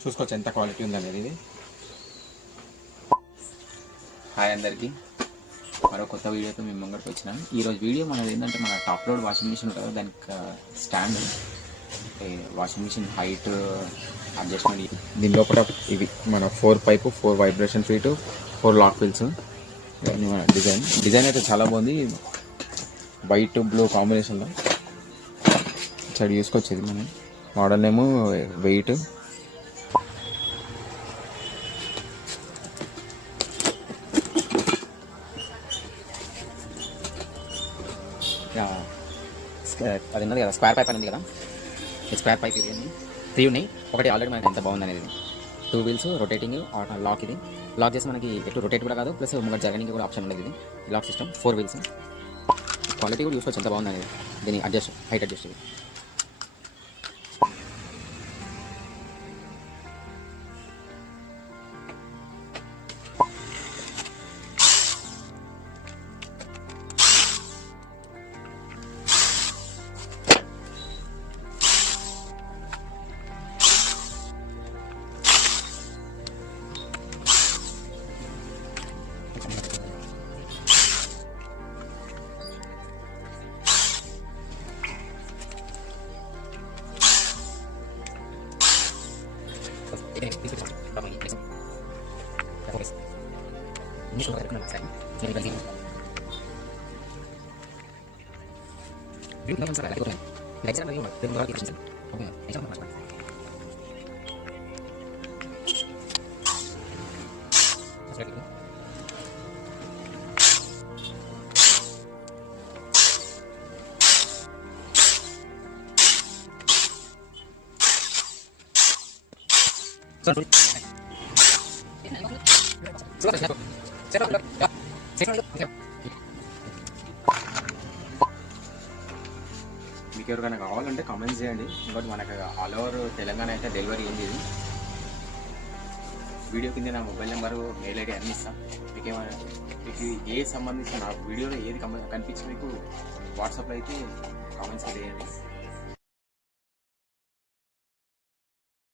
చూసుకోవచ్చు ఎంత క్వాలిటీ ఉందనేది. ఇది హాయ్ అందరికీ, మరో కొత్త వీడియోతో మేము ముంగడికి వచ్చినాం. ఈరోజు వీడియో మనది ఏంటంటే మన టాప్ లోడ్ వాషింగ్ మిషన్ ఉంటుంది, దానికి stand washing machine height adjustment. దీని లోపల ఇవి మన 4 పైపు 4 వైబ్రేషన్ ఫీట్ 4 లాక్ ఫిల్స్. ఇవన్నీ మన డిజైన్ అయితే చాలా బాగుంది, వైట్ బ్లూ కాంబినేషన్లో. సైడ్ చూసుకొచ్చేది మనం మోడల్ నేమో వెయిట్. అది ఉన్నది కదా స్క్వేర్ పైప్ అనేది కదా, ఈ స్క్వేర్ పైప్ ఇవి అన్నీ 3 ఉన్నాయి. ఒకటి ఆల్రెడీ మనకి ఎంత బాగుంది అనేది 2 వీల్స్ రొటేటింగ్ లాక్. ఇది లాక్ చేసి మనకి ఎటు రొటేట్ కూడా కాదు, ప్లస్ ముంగట జరగడానికి కూడా ఆప్షన్ ఉండేది. ఇది లాక్ సిస్టమ్ 4 వీల్స్. క్వాలిటీ కూడా చూసుకోవచ్చు ఎంత బాగుంది అనేది. దీని హైట్ అడ్జస్ట్ ఇది. మీకు ఎవరికైనా కావాలంటే కామెంట్స్ చేయండి. ఇంకోటి మనకు ఆల్ ఓవర్ తెలంగాణ అయితే డెలివరీ ఏం లేదు. వీడియో కింద నా మొబైల్ నెంబరు, మెయిల్ ఐడి అన్నీ ఇస్తాను. మీకు ఏ సంబంధించిన నా వీడియోలో ఏది కనిపించి మీకు వాట్సాప్లో అయితే కామెంట్స్ చేయండి.